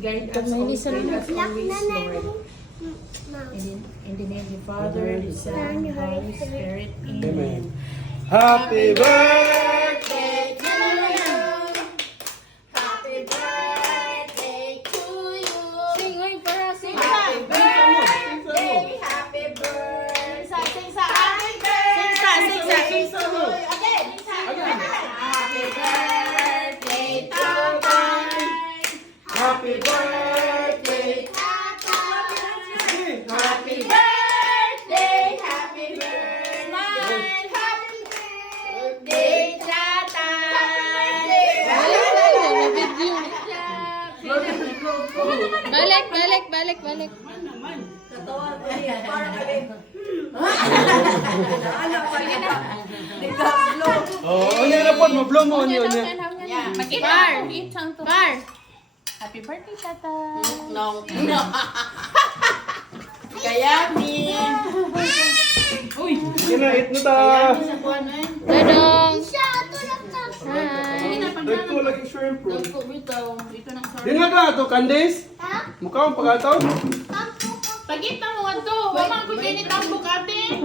guide us always, Lord. In the name of the Father, the Son, and the Holy Spirit. Amen. Happy birthday to you. Happy birthday to you. Sing, oy, para sing. Happy birthday. Happy birthday. Sing sa happy birthday. Sing sa. Again. Again. Happy birthday, Tatay. Happy birthday. Tatay. Happy Birthday. Happy birthday. Smile. Happy birthday, Tatay. Balik. Oh, unya na po, mablo mo unya. Bar. Happy birthday, Tata. No. Kaya ni. Uy. Kinait na ta. Sa buwan eh. Dadong. Dagko lagi shrimp bro. Dagko bitaw. Ito na sorry. Di nga ka to, Candice? Mukha ang pagkataon? Pagit na mo ato. Wa man ko dinit ang bukate.